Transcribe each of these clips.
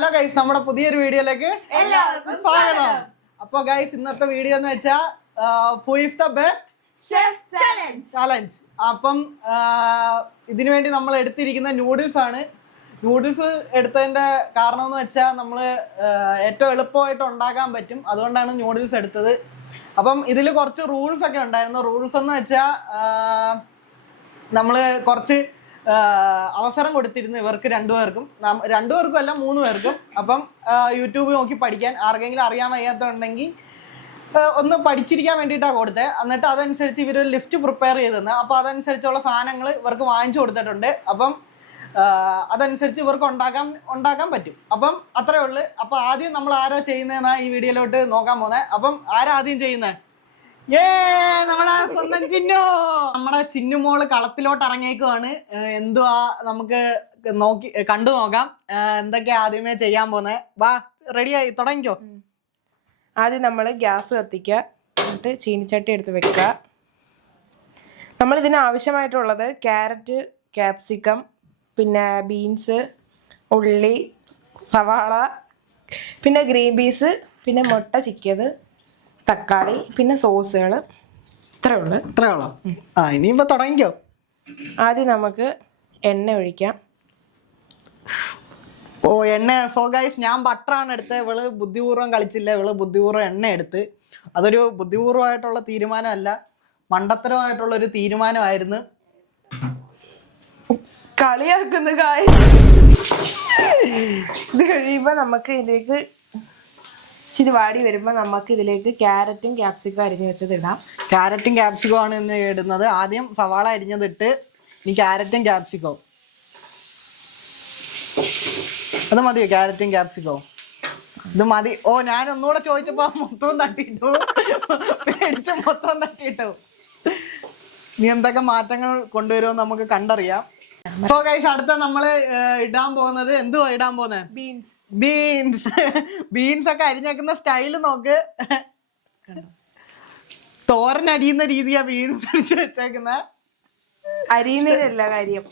Hello guys, നമ്മുടെ പുതിയൊരു വീഡിയോയിലേക്ക് സ്വാഗതം. അപ്പൊ ഗൈസ്, ഇന്നത്തെ വീഡിയോ എന്ന് വെച്ചാൽ who is the best chef challenge. അപ്പം ഇതിനു വേണ്ടി നമ്മൾ എടുത്തിരിക്കുന്ന നൂഡിൽസ് ആണ്. നൂഡിൽസ് എടുത്തതിന്റെ കാരണം എന്ന് വെച്ചാൽ നമ്മൾ ഏറ്റവും എളുപ്പമായിട്ട് ഉണ്ടാക്കാൻ പറ്റും, അതുകൊണ്ടാണ് നൂഡിൽസ് എടുത്തത്. അപ്പം ഇതിൽ കുറച്ച് റൂൾസ് ഒക്കെ ഉണ്ടായിരുന്നു. റൂൾസ് എന്ന് വെച്ചാൽ നമ്മൾ കുറച്ച് അവസരം കൊടുത്തിരുന്നു ഇവർക്ക് രണ്ടുപേർക്കും അല്ല 3 പേർക്കും. അപ്പം യൂട്യൂബ് നോക്കി പഠിക്കാൻ ആർക്കെങ്കിലും അറിയാൻ വയ്യാത്തുണ്ടെങ്കിൽ ഒന്ന് പഠിച്ചിരിക്കാൻ വേണ്ടിയിട്ടാണ് കൊടുത്തത്. എന്നിട്ട് അതനുസരിച്ച് ഇവർ ലിസ്റ്റ് പ്രിപ്പയർ ചെയ്ത് തന്നെ. അപ്പോൾ അതനുസരിച്ചുള്ള സാധനങ്ങൾ ഇവർക്ക് വാങ്ങിച്ചു കൊടുത്തിട്ടുണ്ട്. അപ്പം അതനുസരിച്ച് ഇവർക്ക് ഉണ്ടാക്കാൻ പറ്റും. അപ്പം അത്രേ ഉള്ളു. അപ്പം ആദ്യം നമ്മൾ ആരാ ചെയ്യുന്നതെന്നാ ഈ വീഡിയോയിലോട്ട് നോക്കാൻ പോകുന്നത്. അപ്പം ആരാ ആദ്യം ചെയ്യുന്നത്? നമ്മുടെ സ്വന്തം ചിന്നു. നമ്മുടെ ചിന്നുമോള് കളത്തിലോട്ട് ഇറങ്ങിയേക്കുവാണ്. എന്തുവാ നമുക്ക് കണ്ടു നോക്കാം എന്തൊക്കെയാ ആദ്യമേ ചെയ്യാൻ പോകുന്നത്. വാ, റെഡിയായി തുടങ്ങിക്കോ. ആദ്യം നമ്മൾ ഗ്യാസ് കത്തിക്കുക, എന്നിട്ട് ചീനിച്ചട്ടി എടുത്ത് വെക്കുക. നമ്മളിതിന് ആവശ്യമായിട്ടുള്ളത് ക്യാരറ്റ്, ക്യാപ്സിക്കം, പിന്നെ ബീൻസ്, ഉള്ളി, സവാള, പിന്നെ ഗ്രീൻ പീസ്, പിന്നെ മുട്ട ചിക്കിയത്, തക്കാളി, പിന്നെ സോസുകൾ. ഇത്രേ ഉള്ളൂ. ഇനിയിപ്പോ തുടങ്ങിക്കോ. ആദ്യം നമുക്ക് എണ്ണ ഒഴിക്കാം. എണ്ണ. സോ ഗൈസ്, ഞാൻ ബട്ടറാണ് എടുത്തത്. ഇവള് ബുദ്ധിപൂർവ്വം കളിച്ചില്ല, ഇവള് ബുദ്ധിപൂർവ്വം എണ്ണ എടുത്ത്. അതൊരു ബുദ്ധിപൂർവ്വമായിട്ടുള്ള തീരുമാനമല്ല, മണ്ടത്തരമായിട്ടുള്ള ഒരു തീരുമാനമായിരുന്നു. കളിയാക്കുന്ന കായ്. ഇത് കഴിയുമ്പോൾ നമുക്ക് ഇതിലേക്ക് ഇച്ചിരി വാടി വരുമ്പോൾ നമുക്ക് ഇതിലേക്ക് ക്യാരറ്റും ക്യാപ്സിക്കും അരിഞ്ഞ് വെച്ചത് ഇടാം. ക്യാരറ്റും ക്യാപ്സിക്കോ ആണ് ഇന്ന് ഇടുന്നത്. ആദ്യം സവാള അരിഞ്ഞതിട്ട് ഇനി ക്യാരറ്റും ക്യാപ്സിക്കോ. അത് മതിയോ? ക്യാരറ്റും ക്യാപ്സിക്കോ ഇത് മതി. ഞാൻ ഒന്നുകൂടെ ചോദിച്ചപ്പോ മൊത്തം തട്ടിയിട്ടു, പേടിച്ച് മൊത്തം തട്ടിയിട്ടു. നീ എന്തൊക്കെ മാറ്റങ്ങൾ കൊണ്ടുവരുമെന്ന് നമുക്ക് കണ്ടറിയാം. സോ ഗൈസ്, അടുത്ത നമ്മള് ഇടാൻ പോകുന്നത് എന്തുവാ ഇടാൻ പോകുന്നത്? ബീൻസ് ഒക്കെ അരിഞ്ഞേക്കുന്ന സ്റ്റൈല് നോക്ക്. തോരൻ അരിയുന്ന രീതിയാ ബീൻസ് അരിച്ച് വെച്ചേക്കുന്ന. അരിയുന്നതിനല്ല കാര്യം,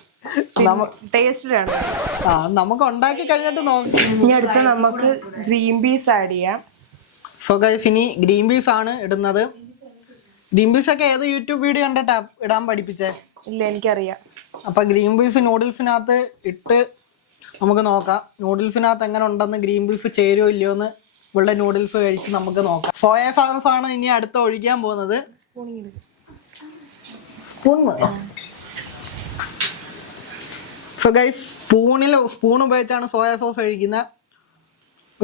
ടേസ്റ്റിലാണ്. നമുക്ക് ഉണ്ടാക്കി കഴിഞ്ഞിട്ട് നോക്കാം. ഇനി അടുത്ത നമുക്ക് ഗ്രീൻ പീസ് ആഡ് ചെയ്യാം. സോ ഗൈസ്, ഇനി ഗ്രീൻ പീസ് ആണ് ഇടുന്നത്. ഗ്രീൻ പീസ് ഒക്കെ ഏത് യൂട്യൂബ് വീഡിയോ കണ്ടിട്ടാ ഇടാൻ പഠിപ്പിച്ചേ? ഇല്ല, എനിക്കറിയാം. അപ്പൊ ഗ്രീൻ പീസ് നൂഡിൽസിനകത്ത് ഇട്ട് നമുക്ക് നോക്കാം. നൂഡിൽസിനകത്ത് എങ്ങനെ ഉണ്ടെന്ന്, ഗ്രീൻ പീസ് ചേരുമോ ഇല്ലയോ എന്ന് ഇവിടെ നൂഡിൽസ് കഴിച്ച് നമുക്ക് നോക്കാം. സോയ സോസ് ആണ് ഇനി അടുത്ത ഒഴിക്കാൻ പോകുന്നത്. സോ ഗൈസ്, സ്പൂൺ ഉപയോഗിച്ചാണ് സോയ സോസ് ഒഴിക്കുന്നത്.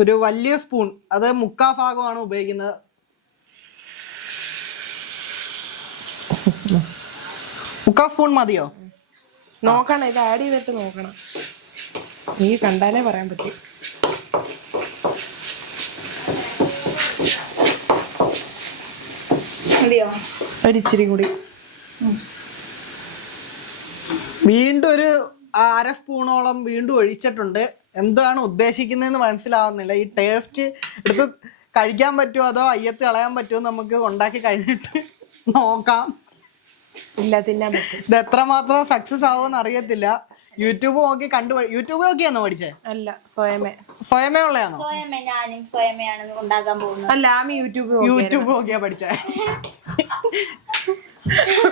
ഒരു വലിയ സ്പൂൺ, അത് 3/4 ഭാഗമാണ് ഉപയോഗിക്കുന്നത്. മുക്കാൽ സ്പൂൺ മതിയോ? നോക്കണം, ഇത് ആഡ് ചെയ്തിട്ട് നോക്കണം. നീ കണ്ടാലേ പറയാൻ പറ്റും. ഒരിച്ചിരി കൂടി. വീണ്ടും ഒരു 1/2 സ്പൂണോളം വീണ്ടും ഒഴിച്ചിട്ടുണ്ട്. എന്താണ് ഉദ്ദേശിക്കുന്നതെന്ന് മനസ്സിലാവുന്നില്ല. ഈ ടേസ്റ്റ് എടുത്ത് കഴിക്കാൻ പറ്റുമോ അതോ അയ്യത്ത് കളയാൻ പറ്റുമോ നമുക്ക് ഉണ്ടാക്കി കഴിഞ്ഞിട്ട് നോക്കാം. ഇല്ല, തിന്നാൻ പറ്റും. ഇത് എത്രമാത്രം സക്സസ് ആവുമെന്ന് അറിയത്തില്ല. യൂട്യൂബ് നോക്കിയാണോ പഠിച്ചേ? അല്ല, സ്വയമേ ഉള്ളയാണോ? അല്ല, യൂട്യൂബ് നോക്കിയാ പഠിച്ചേ.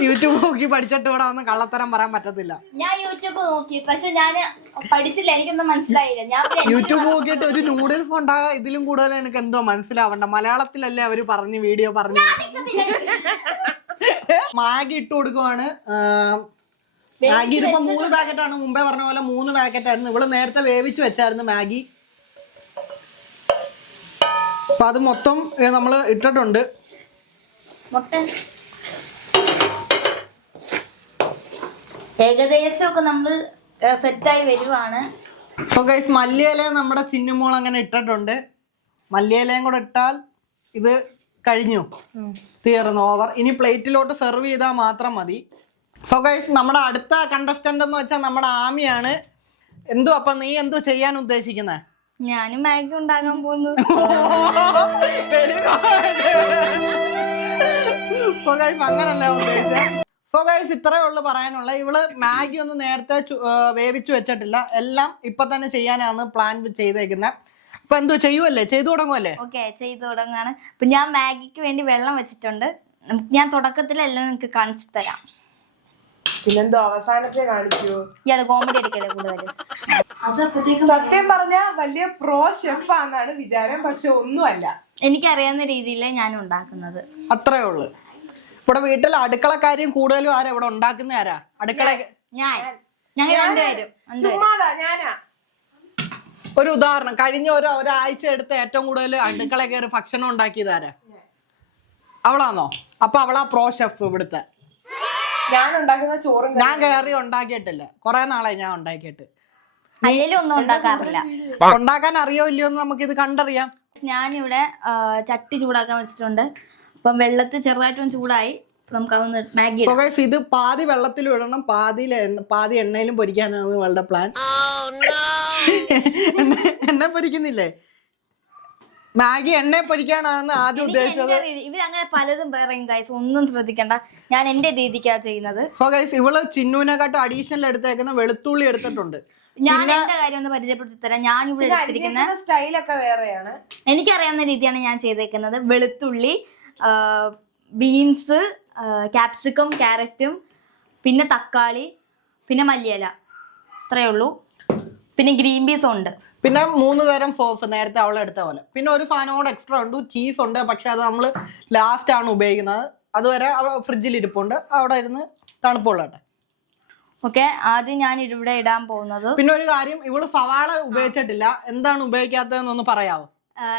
യൂട്യൂബ് നോക്കി പഠിച്ചിട്ട് ഇവിടെ വന്ന് കള്ളത്തരം പറയാൻ പറ്റത്തില്ല. ഞാൻ യൂട്യൂബ് നോക്കി, പക്ഷെ ഞാൻ പഠിച്ചില്ല, എനിക്കൊന്നും മനസ്സിലായില്ല. യൂട്യൂബ് നോക്കിയിട്ട് ഒരു നൂഡിൽസ് ഉണ്ടാകാൻ ഇതിലും കൂടുതൽ എനിക്ക് എന്തോ മനസ്സിലാവണ്ട. മലയാളത്തിലല്ലേ അവര് വീഡിയോ പറഞ്ഞു. മാഗി ഇട്ട് കൊടുക്കുവാണ്. മാഗി ഇതിപ്പോ 3 പാക്കറ്റാണ്. മുമ്പേ പറഞ്ഞ പോലെ 3 പാക്കറ്റ് ആയിരുന്നു. ഇവള് നേരത്തെ വേവിച്ച് വെച്ചായിരുന്നു മാഗി. അപ്പൊ അത് മൊത്തം നമ്മള് ഇട്ടിട്ടുണ്ട്. ഏകദേശം ഒക്കെ നമ്മള് സെറ്റായി വരുവാണ്. അപ്പൊ ഗൈസ്, മല്ലിയിലയും നമ്മുടെ ചിന്നുമോൾ അങ്ങനെ ഇട്ടിട്ടുണ്ട്. മല്ലിയിലയും കൂടെ ഇട്ടാൽ ഇത് കഴിഞ്ഞു, തീർന്നു, ഓവർ. ഇനി പ്ലേറ്റിലോട്ട് സെർവ് ചെയ്താൽ മാത്രം മതി. സോ ഗൈസ്, നമ്മുടെ അടുത്ത കണ്ടസ്റ്റന്റ് എന്ന് വെച്ചാൽ നമ്മുടെ ആമിയാണ്. അപ്പൊ നീ എന്തോ ചെയ്യാൻ ഉദ്ദേശിക്കുന്നത്? ഞാനും മാഗി ഉണ്ടാക്കാൻ പോകുന്നു. അങ്ങനല്ല ഉദ്ദേശിച്ചത്. സോ ഗൈസ് ഇത്രയേ ഉള്ളൂ പറയാനുള്ള. ഇവള് മാഗി ഒന്നും നേരത്തെ വേവിച്ചു വെച്ചിട്ടില്ല, എല്ലാം ഇപ്പൊ തന്നെ ചെയ്യാനാണ് പ്ലാൻ ചെയ്തേക്കുന്നത്. അപ്പൊ എന്തോ ചെയ്യുമല്ലേ, ചെയ്തു തുടങ്ങുമല്ലേ? ഓക്കെ, ചെയ്തു തുടങ്ങാണ്. അപ്പൊ ഞാൻ മാഗിക്ക് വേണ്ടി വെള്ളം വെച്ചിട്ടുണ്ട്. ഞാൻ തുടക്കത്തിലെല്ലാം നിങ്ങൾക്ക് കാണിച്ചു തരാം. പിന്നെന്തോ അവസാനത്തെ കാണിക്കുവോ? ഇയാള് കോമഡി അടിക്കല്ലേ കൂടുതൽ. സത്യം പറഞ്ഞ വലിയ പ്രോ ഷെഫാന്നാണ് വിചാരം, പക്ഷെ ഒന്നുമല്ല. എനിക്കറിയാവുന്ന രീതിയിലേ ഞാൻ ഉണ്ടാക്കുന്നത്. അത്രേ ഉള്ളു. ഇവിടെ വീട്ടിൽ അടുക്കളക്കാര്യം കൂടുതലും ആരാ ഇവിടെ ഉണ്ടാക്കുന്ന? ആരാ അടുക്കള? ഞങ്ങൾ രണ്ടുപേരും. ചുമ്മാതാ ഞാനാ. ഒരു ഉദാഹരണം, കഴിഞ്ഞ ഒരാഴ്ച എടുത്ത് ഏറ്റവും കൂടുതൽ അടുക്കള കയറി ഭക്ഷണം ഉണ്ടാക്കിയത് ആരാ? അവളാണോ? അപ്പൊ അവളാ പ്രോ ഷെഫ് ഇവിടുത്തെ. ഞാൻ ഉണ്ടാക്കുന്ന ചോറും ഞാൻ കയറി ഉണ്ടാക്കിയിട്ടില്ല, കുറെ നാളായി ഞാൻ ഉണ്ടാക്കിയിട്ട്. അല്ലെങ്കിലും ഒന്നും ഉണ്ടാക്കാറില്ല. ഉണ്ടാക്കാൻ അറിയോ ഇല്ലയോ എന്ന് നമുക്ക് ഇത് കണ്ടറിയാം. ഞാനിവിടെ ചട്ടി ചൂടാക്കാൻ വെച്ചിട്ടുണ്ട്. അപ്പം വെള്ളത്തിൽ ചെറുതായിട്ടൊന്ന് ചൂടായി, നമുക്കതൊന്ന് മാഗി. ഇത് പാതി വെള്ളത്തിലും ഇടണം, പാതി എണ്ണയിലും പൊരിക്കാനാണ് ഇവളുടെ പ്ലാൻ. എണ്ണ പൊരിക്കുന്നില്ലേ? മാഗി എണ്ണ പൊരിക്കാനാണ് ആദ്യം ഉദ്ദേശിച്ചത്. ഇവരങ്ങനെ പലതും പറയും ഗൈസ്, ഒന്നും ശ്രദ്ധിക്കണ്ട, ഞാൻ എന്റെ രീതിക്കാണ് ചെയ്യുന്നത്. സോ ഗൈസ് ഇവള് ചിന്നുവിനെക്കാട്ടും അഡീഷണൽ എടുത്തേക്കുന്ന വെളുത്തുള്ളി എടുത്തിട്ടുണ്ട്. ഞാൻ എന്റെ കാര്യം ഒന്ന് പരിചയപ്പെടുത്തി തരാം. ഞാൻ ഇവിടെ എടുത്തിരിക്കുന്ന സ്റ്റൈലൊക്കെ വേറെയാണ്. എനിക്കറിയാവുന്ന രീതിയാണ് ഞാൻ ചെയ്തേക്കുന്നത്. വെളുത്തുള്ളി, ബീൻസ്, ക്യാപ്സിക്കം, ക്യാരറ്റും, പിന്നെ തക്കാളി, പിന്നെ മല്ലിയില, ഇത്രയേ ഉള്ളൂ. പിന്നെ ഗ്രീൻ പീസ് ഉണ്ട്. പിന്നെ 3 തരം സോസ് നേരത്തെ അവൾ എടുത്ത പോലെ. പിന്നെ ഒരു സാധനം കൂടെ എക്സ്ട്രാ ഉണ്ട്, ചീസ് ഉണ്ട്. പക്ഷെ അത് നമ്മൾ ലാസ്റ്റ് ആണ് ഉപയോഗിക്കുന്നത്. അതുവരെ ഫ്രിഡ്ജിൽ ഇരിപ്പുണ്ട്, അവിടെ ഇരുന്ന് തണുപ്പുള്ളട്ടെ. ഓക്കെ, ആദ്യം ഞാൻ ഇവിടെ ഇടാൻ പോകുന്നത്. പിന്നെ ഒരു കാര്യം, ഇവള് സവാള ഉപയോഗിച്ചിട്ടില്ല. എന്താണ് ഉപയോഗിക്കാത്തതെന്നൊന്ന് പറയാമോ?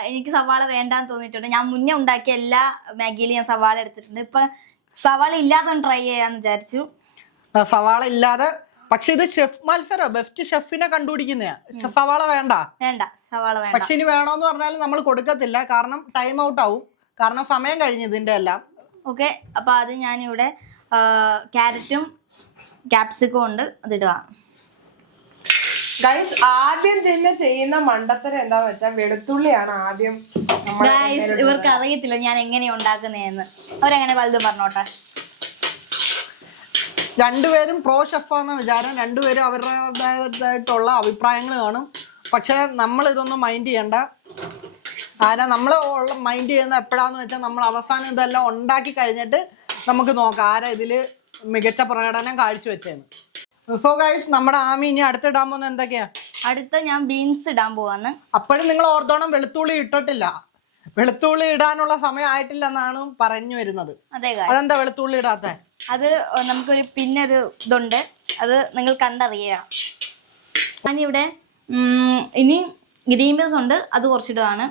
എനിക്ക് സവാള വേണ്ടാന്ന് തോന്നിയിട്ടുണ്ട്. ഞാൻ മുന്നേ ഉണ്ടാക്കിയ എല്ലാ മാഗിയിലും ഞാൻ സവാള എടുത്തിട്ടുണ്ട്. ഇപ്പൊ സവാള ഇല്ലാതെ ട്രൈ ചെയ്യാന്ന് വിചാരിച്ചു. സവാള ഇല്ലാതെ. പക്ഷെ ഇത് ഷെഫ് മത്സരം, ബെസ്റ്റ് ഷെഫിനെ കണ്ടുപിടിക്കുന്നയാ. സവാള വേണ്ട, സവാള വേണ്ട. പക്ഷെ ഇനി വേണോന്ന് പറഞ്ഞാൽ നമ്മൾ കൊടുക്കത്തില്ല, കാരണം ടൈം ഔട്ട് ആവും, കാരണം സമയം കഴിഞ്ഞു ഇതിന്റെ എല്ലാം. ഓക്കെ, അപ്പൊ അത് ഞാനിവിടെ ക്യാരറ്റും ക്യാപ്സിക്കും ഉണ്ട്, അതിടുക. ഗൈസ് ആദ്യം തന്നെ ചെയ്യുന്ന മണ്ടത്തരം എന്താന്ന് വെച്ചാൽ വെളുത്തുള്ളിയാണ് ആദ്യം. ഗൈസ് ഇവർക്ക് അറിയത്തില്ല ഞാൻ എങ്ങനെയാ ഉണ്ടാക്കുന്നതെന്ന്. അവരെങ്ങനെ വലുതും പറഞ്ഞോട്ടെ. രണ്ടുപേരും പ്രോ ഷെഫാന്ന വിചാരം, രണ്ടുപേരും അവരുടേതായിട്ടുള്ള അഭിപ്രായങ്ങൾ കാണും. പക്ഷെ നമ്മൾ ഇതൊന്നും മൈൻഡ് ചെയ്യണ്ട. നമ്മൾ മൈൻഡ് ചെയ്യുന്ന എപ്പോഴാന്ന് വെച്ചാൽ നമ്മൾ അവസാനം ഇതെല്ലാം ഉണ്ടാക്കി കഴിഞ്ഞിട്ട് നമുക്ക് നോക്കാം ആരാ ഇതില് മികച്ച പ്രകടനം കാഴ്ചവെച്ചേന്ന്. സോ ഗൈസ് നമ്മുടെ ആമി ഇനി അടുത്തിടാൻ പോകുന്നത് എന്തൊക്കെയാ? അടുത്ത ഞാൻ ബീൻസ് ഇടാൻ പോവാന്ന്. അപ്പോഴും നിങ്ങൾ ഓർത്തോണം, വെളുത്തുള്ളി ഇട്ടിട്ടില്ല. വെളുത്തുള്ളി ഇടാനുള്ള സമയം ആയിട്ടില്ല എന്നാണ് പറഞ്ഞു വരുന്നത്. അതെന്താ വെളുത്തുള്ളി ഇടാത്ത? അത് നമുക്കൊരു പിന്നൊരു ഇതുണ്ട്, അത് നിങ്ങൾ കണ്ടറിയാം. ഞാനിവിടെ ഇനി ഗ്രീൻ പീസ് ഉണ്ട്, അത് കുറച്ചിടുകയാണ്.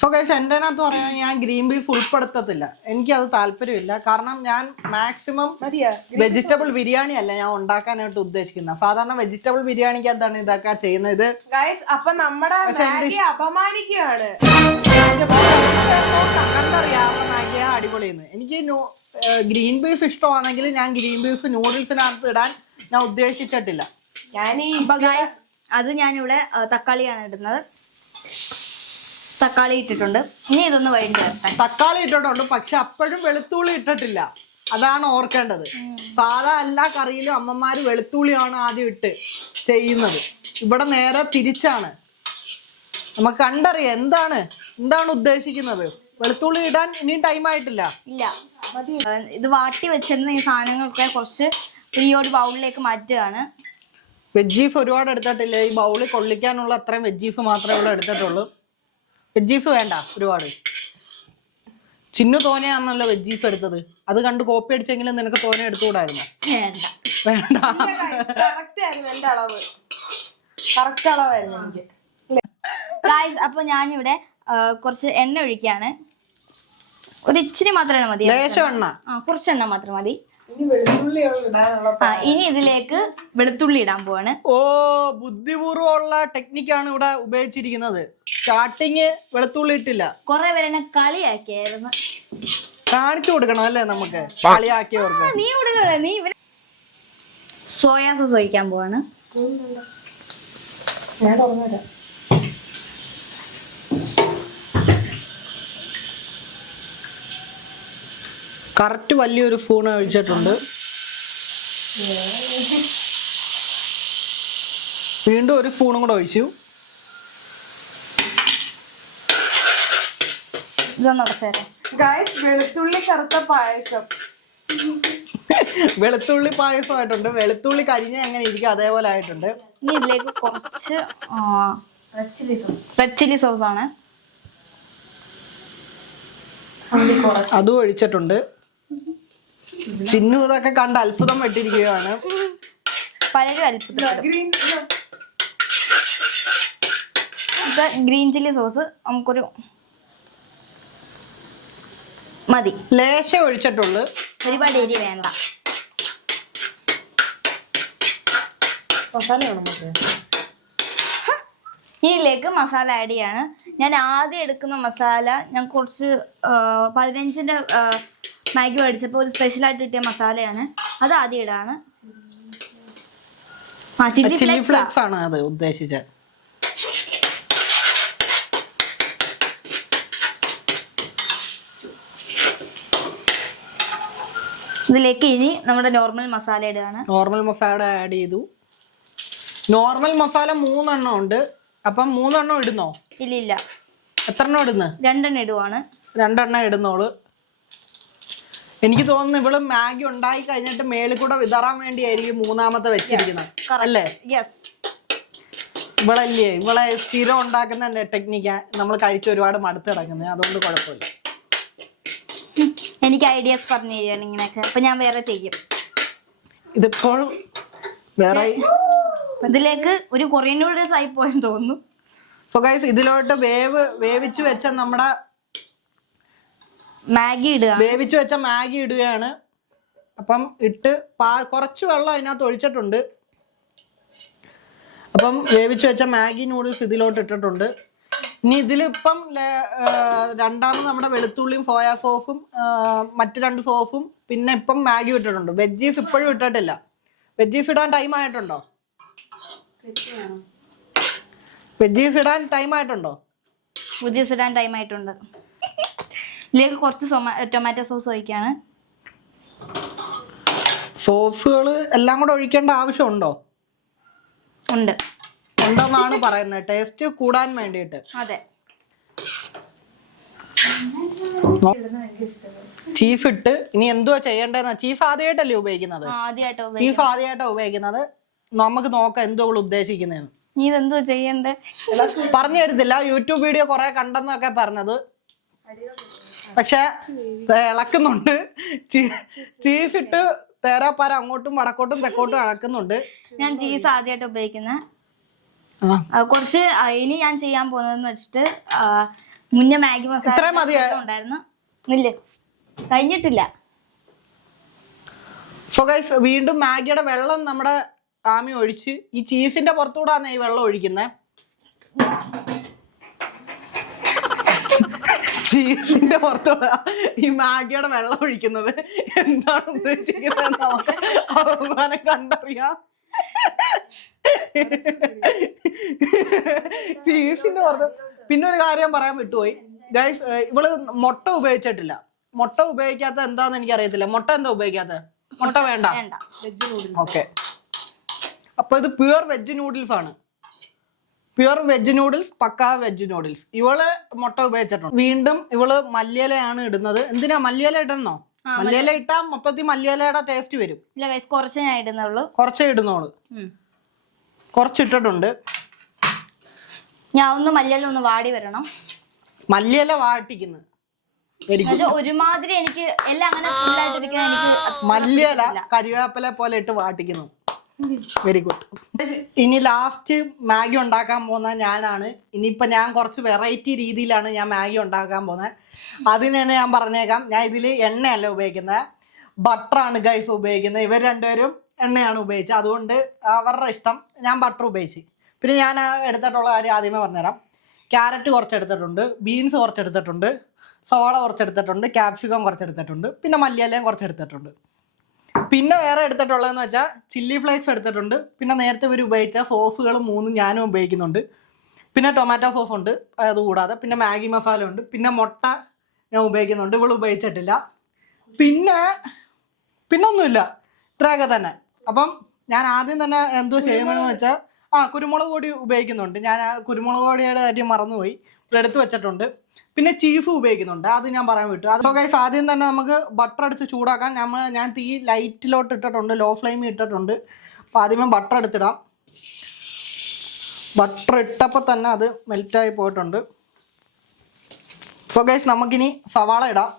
സോ ഗൈസ് എൻ്റെ അതിനകത്ത് പറയാൻ ഞാൻ ഗ്രീൻ പീസ് ഉൾപ്പെടുത്തത്തില്ല, എനിക്കത് താല്പര്യമില്ല. കാരണം ഞാൻ മാക്സിമം വെജിറ്റബിൾ ബിരിയാണി അല്ല ഞാൻ ഉണ്ടാക്കാനായിട്ട് ഉദ്ദേശിക്കുന്നത്. സാധാരണ വെജിറ്റബിൾ ബിരിയാണിക്കകത്താണ് ഇതൊക്കെ ചെയ്യുന്നത്. അപ്പൊ നമ്മുടെ അപമാനിക്കുകയാണ്. കണ്ടറിയാവുന്ന മാഗിയ അടിപൊളിയെന്ന്. എനിക്ക് ഗ്രീൻ പീസ് ഇഷ്ടമാണെങ്കിൽ ഞാൻ ഗ്രീൻ പീസ് നൂഡിൽസിനകത്ത് ഇടാൻ ഞാൻ ഉദ്ദേശിച്ചിട്ടില്ല. അത് ഞാനിവിടെ തക്കാളിയാണ് ഇടുന്നത്. തക്കാളി ഇട്ടിട്ടുണ്ട്. ഇനി ഇതൊന്ന് വഴറ്റി. തക്കാളി ഇട്ടിട്ടുണ്ട്, പക്ഷെ അപ്പോഴും വെളുത്തുള്ളി ഇട്ടിട്ടില്ല. അതാണ് ഓർക്കേണ്ടത്. സാധാ എല്ലാ കറിയിലും അമ്മമാര് വെളുത്തുള്ളിയാണ് ആദ്യം ഇട്ട് ചെയ്യുന്നത്. ഇവിടെ നേരെ തിരിച്ചാണ്. നമുക്ക് കണ്ടറിയാം എന്താണ് ഉദ്ദേശിക്കുന്നത്. വെളുത്തുള്ളി ഇടാൻ ഇനിയും ടൈം ആയിട്ടില്ല. ഇല്ല, ഇത് വാട്ടി വെച്ചിരുന്ന ഈ സാധനങ്ങളൊക്കെ കുറച്ച് ഈ ഒരു ബൗളിലേക്ക് മാറ്റുകയാണ്. വെജീസ് ഒരുപാട് എടുത്തിട്ടില്ല. ഈ ബൗളിൽ കൊള്ളിക്കാനുള്ള അത്രയും വെജീസ് മാത്രമേ ഇവിടെ എടുത്തിട്ടുള്ളൂ. വെജീസ് വേണ്ട ഒരുപാട്. ചിന്നു തോനെയാണല്ലോ വെജീസ് എടുത്തത്. അത് കണ്ട് കോപ്പി അടിച്ചെങ്കിലും നിനക്ക് തോനെ എടുത്തുകൂടായിരുന്നു. വേണ്ട, എന്റെ അളവ് കറക്റ്റ് അളവായിരുന്നു എനിക്ക്. അപ്പൊ ഞാനിവിടെ കുറച്ച് എണ്ണ ഒഴിക്കുകയാണ്. ഒരു ഇച്ചിരി മാത്രമേ മതി, ലേശം എണ്ണ, കുറച്ച് എണ്ണ മാത്രം മതി. ഇനി ഇതിലേക്ക് വെളുത്തുള്ളി ഇടാൻ പോവാണ്. ബുദ്ധിപൂർവ്വമുള്ള ടെക്നിക്കാണ് ഇവിടെ ഉപയോഗിച്ചിരിക്കുന്നത്. സ്റ്റാർട്ടിങ് വെളുത്തുള്ളി ഇട്ടില്ല. കുറെ പേര് എന്നെ കളിയാക്കിയായിരുന്നു. കാണിച്ചു കൊടുക്കണം അല്ലേ നമുക്ക് കളിയാക്കിയവർക്ക്. നീ സോയാ സോസ് ഒഴിക്കാൻ പോവാണ്. ഞാൻ തുറന്നുതരാം. കറക്റ്റ് വലിയൊരു സ്പൂൺ ഒഴിച്ചിട്ടുണ്ട്. വീണ്ടും ഒരു സ്പൂണും കൂടെ ഒഴിച്ചു. ഇതൊന്ന് അടച്ചേരാം. ഗൈസ്, വെളുത്തുള്ളി കറുത്ത പായസം. വെളുത്തുള്ളി പായസമായിട്ടുണ്ട്. വെളുത്തുള്ളി കരിഞ്ഞ എങ്ങനെ ഇരിക്കും അതേപോലെ ആയിട്ടുണ്ട്. ഇനി ഇതിലേക്ക് കുറച്ച് റെഡ് ചില്ലി സോസ് ആണ്, അതും ഒഴിച്ചിട്ടുണ്ട്. ചിന്നു ഇതൊക്കെ കണ്ട് അത്ഭുതം പെട്ടിരിക്കുകയാണ്. പലരും അത്ഭുതപ്പെടും. ഗ്രീൻ ചില്ലി സോസ് നമുക്കൊരു മതി, ലേശം ഒഴിച്ചിട്ടുള്ളു, ഒരുപാട് എരി വേണ്ട. ഇതിലേക്ക് മസാല ആഡ് ചെയ്യാണ്. ഞാൻ ആദ്യം എടുക്കുന്ന മസാല ഞാൻ കുറച്ച് 15ന്റെ മാഗി മേടിച്ചപ്പോൾ ഒരു സ്പെഷ്യലായിട്ട് കിട്ടിയ മസാലയാണ്, അത് ആദ്യം ഇടാണ്. ചില്ലി ഫ്ലേക്സ് ആണ് അത് ഉദ്ദേശിച്ചത്. ഇതിലേക്ക് ഇനി നമ്മുടെ നോർമൽ മസാല ഇടുകയാണ്. നോർമൽ മസാല ആഡ് ചെയ്തു. നോർമൽ മസാല 3 എണ്ണം ഉണ്ട്. അപ്പം 3 എണ്ണം ഇടുന്നോ? ഇല്ല, എത്ര എണ്ണം ഇടുന്നു? 2 എണ്ണം ഇടുവാണ്. 2 എണ്ണം ഇടുന്നോള്. എനിക്ക് തോന്നുന്നു ഇവള് മാഗി ഉണ്ടായി കഴിഞ്ഞിട്ട് മേളിൽ കൂടെ വിതറാൻ വേണ്ടിയായിരിക്കും 3ാമത്തെ വെച്ചിരിക്കുന്നത് അല്ലേ? ഇവളെ സ്ഥിരം ഉണ്ടാക്കുന്ന ടെക്നിക്കാ നമ്മൾ കഴിച്ച് ഒരുപാട് മടുത്ത് കിടക്കുന്നത്. അതുകൊണ്ട് കുഴപ്പമില്ല. എനിക്ക് ഐഡിയാസ് പറഞ്ഞു തരികയാണ് ഇങ്ങനെയൊക്കെ. അപ്പൊ ഞാൻ വേറെ ചെയ്യും. ഇതിപ്പോൾ വേറെ ഇതിലേക്ക് ഒരു കൊറിയൻ നൂഡിൽസ് ആയി പോയെന്ന് തോന്നുന്നു. സോ ഗൈസ്, ഇതിലോട്ട് വേവിച്ച് വെച്ച നമ്മുടെ മാഗി ഇടുക. വേവിച്ച് വെച്ച മാഗി ഇടുകയാണ്. അപ്പം ഇട്ട് കുറച്ച് വെള്ളം അതിനകത്ത് ഒഴിച്ചിട്ടുണ്ട്. അപ്പം വേവിച്ച് വെച്ച മാഗി നൂഡിൽസ് ഇതിലോട്ട് ഇട്ടിട്ടുണ്ട്. ഇനി ഇതിലിപ്പം രണ്ടാമത് നമ്മുടെ വെളുത്തുള്ളിയും സോയാ സോസും മറ്റു 2 സോസും പിന്നെ ഇപ്പം മാഗി ഇട്ടിട്ടുണ്ട്. വെജീസ് ഇപ്പോഴും ഇട്ടിട്ടില്ല. വെജീസ് ഇടാൻ ടൈം ആയിട്ടുണ്ടോ? വെജീസ് ഇടാൻ ടൈം ആയിട്ടുണ്ടോ? വെജീസ് ഇടാൻ ടൈം ആയിട്ടുണ്ട്. ഇതിലേക്ക് കുറച്ച് ടൊമാറ്റോ സോസ് ഒഴിക്കാണ്. സോസുകൾ എല്ലാം കൂടെ ഒഴിക്കേണ്ട ആവശ്യമുണ്ടോ? ഉണ്ട്, ഉണ്ടെന്നാണ് പറയുന്നത്, ടേസ്റ്റ് കൂടാൻ വേണ്ടിയിട്ട്. അതെ. ചീസ് ഇട്ട് ഇനി എന്തുവാ ചെയ്യേണ്ടതെന്ന്. ചീസ് ആദ്യമായിട്ടല്ലേ ഉപയോഗിക്കുന്നത്? ചീസ് ആദ്യമായിട്ടാണ് ഉപയോഗിക്കുന്നത്. നമുക്ക് നോക്കാം എന്തോ ഉദ്ദേശിക്കുന്നതെന്ന്. നീ ഇതെന്തോ ചെയ്യണ്ടേ പറഞ്ഞു തരുന്നില്ല. യൂട്യൂബ് വീഡിയോ കുറെ കണ്ടെന്നൊക്കെ പറഞ്ഞത്, പക്ഷെ ഇളക്കുന്നുണ്ട്. ചീസ് ഇട്ട് തേരാപ്പാര അങ്ങോട്ടും വടക്കോട്ടും തെക്കോട്ടും ഇളക്കുന്നുണ്ട്. ഞാൻ ചീസ് ആദ്യമായിട്ട് ഉപയോഗിക്കുന്നത്. കുറച്ച് ഇനി ഞാൻ ചെയ്യാൻ പോകുന്നതെന്ന് വെച്ചിട്ട് മുന്നേ മാഗി മസാല ഉണ്ടായിരുന്നു, ഇല്ലേ കഴിഞ്ഞിട്ടില്ല. സോ ഗൈസ്, വീണ്ടും മാഗിയുടെ വെള്ളം നമ്മുടെ ആമി ഒഴിച്ച് ഈ ചീസിന്റെ പുറത്തൂടാണ് ഈ വെള്ളം ഒഴിക്കുന്നത്. ചീസിന്റെ പുറത്തൂടെ ഈ മാഗിയുടെ വെള്ളം ഒഴിക്കുന്നത്. എന്താണ് ഉദ്ദേശിക്കുന്നത് നമുക്ക് അവമാനം കണ്ടറിയാം. ചീസിന്റെ പുറത്ത്. പിന്നെ ഒരു കാര്യം പറയാൻ വിട്ടുപോയി ഗൈസ്, ഇവള് മുട്ട ഉപയോഗിച്ചിട്ടില്ല. മുട്ട ഉപയോഗിക്കാത്ത എന്താന്ന് എനിക്ക് അറിയത്തില്ല. മുട്ട എന്താ ഉപയോഗിക്കാത്ത? മുട്ട വേണ്ട. ഓക്കെ, അപ്പൊ ഇത് പ്യുവർ വെജ് നൂഡിൽസ് ആണ്. പ്യുവർ വെജ് നൂഡിൽസ്, പക്കാ വെജ് നൂഡിൽസ്. ഇവള് മുട്ട ഉപയോഗിച്ചിട്ടുണ്ട്. വീണ്ടും ഇവള് മല്ലിയിലയാണ് ഇടുന്നത്. എന്തിനാ മല്ലിയില ഇടണോ? മല്ലിയില ഇട്ടാ മൊത്തത്തിൽ മല്ലിയിലയുടെ ടേസ്റ്റ് വരും. കുറച്ച് ഞാൻ ഇടുന്നുള്ളൂ. കുറച്ചേ ഇടുന്നോളൂ. കുറച്ചിട്ടിട്ടുണ്ട്. ഞാൻ ഒന്ന് മല്ലിയില ഒന്ന് വാടി വരണം. മല്ലിയില വാട്ടിക്കുന്നു ഒരുമാതിരി എനിക്ക് എല്ലാം അങ്ങനെ ഫുള്ളായിട്ടിരിക്കുന്ന എനിക്ക് മല്ലിയില കരിവേപ്പില പോലെ ഇട്ട് വാട്ടിക്കുന്നു. Very good. ഇനി ലാസ്റ്റ് മാഗി ഉണ്ടാക്കാൻ പോകുന്ന ഞാനാണ്. ഇനിയിപ്പോൾ ഞാൻ കുറച്ച് വെറൈറ്റി രീതിയിലാണ് ഞാൻ മാഗി ഉണ്ടാക്കാൻ പോകുന്നത്. അതിന് തന്നെ ഞാൻ പറഞ്ഞേക്കാം, ഞാൻ ഇതിൽ എണ്ണയല്ല ഉപയോഗിക്കുന്നത്, ബട്ടറാണ് ഗൈസ് ഉപയോഗിക്കുന്നത്. ഇവർ രണ്ടുപേരും എണ്ണയാണ് ഉപയോഗിച്ചത്. അതുകൊണ്ട് അവരുടെ ഇഷ്ടം. ഞാൻ ബട്ടർ ഉപയോഗിച്ച്. പിന്നെ ഞാൻ എടുത്തിട്ടുള്ള കാര്യം ആദ്യമേ പറഞ്ഞുതരാം. ക്യാരറ്റ് കുറച്ചെടുത്തിട്ടുണ്ട്, ബീൻസ് കുറച്ചെടുത്തിട്ടുണ്ട്, സവാള കുറച്ചെടുത്തിട്ടുണ്ട്, ക്യാപ്സിക്കം കുറച്ചെടുത്തിട്ടുണ്ട്, പിന്നെ മല്ലിയിലയും കുറച്ചെടുത്തിട്ടുണ്ട്. പിന്നെ വേറെ എടുത്തിട്ടുള്ളതെന്ന് വെച്ചാൽ ചില്ലി ഫ്ലേക്സ് എടുത്തിട്ടുണ്ട്. പിന്നെ നേരത്തെ ഇവർ ഉപയോഗിച്ച സോസുകൾ 3 ഞാനും ഉപയോഗിക്കുന്നുണ്ട്. പിന്നെ ടൊമാറ്റോ സോസ് ഉണ്ട്, അതുകൂടാതെ പിന്നെ മാഗി മസാല ഉണ്ട്. പിന്നെ മുട്ട ഞാൻ ഉപയോഗിക്കുന്നുണ്ട്, ഇവൾ ഉപയോഗിച്ചിട്ടില്ല. പിന്നെ ഒന്നുമില്ല, ഇത്രയൊക്കെ തന്നെ. അപ്പം ഞാൻ ആദ്യം തന്നെ എന്തോ ചെയ്യണമെന്ന് വെച്ചാൽ കുരുമുളക് പൊടി ഉപയോഗിക്കുന്നുണ്ട്. ഞാൻ ആ കുരുമുളക് പൊടിയുടെ കാര്യം മറന്നുപോയി, എടുത്ത് വെച്ചിട്ടുണ്ട്. പിന്നെ ചീഫ് ഉപയോഗിക്കുന്നുണ്ട്, അത് ഞാൻ പറയാൻ വിട്ടു. അത് ഗൈസ് ആദ്യം തന്നെ നമുക്ക് ബട്ടർ എടുത്ത് ചൂടാക്കാൻ ഞാൻ തീ ലൈറ്റിലോട്ട് ഇട്ടിട്ടുണ്ട്, ലോ ഫ്ലെയിമിൽ ഇട്ടിട്ടുണ്ട്. അപ്പം ആദ്യമേ ബട്ടർ എടുത്തിടാം. ബട്ടർ ഇട്ടപ്പോൾ തന്നെ അത് മെൽറ്റായി പോയിട്ടുണ്ട്. സോ ഗൈസ് നമുക്കിനി സവാള ഇടാം.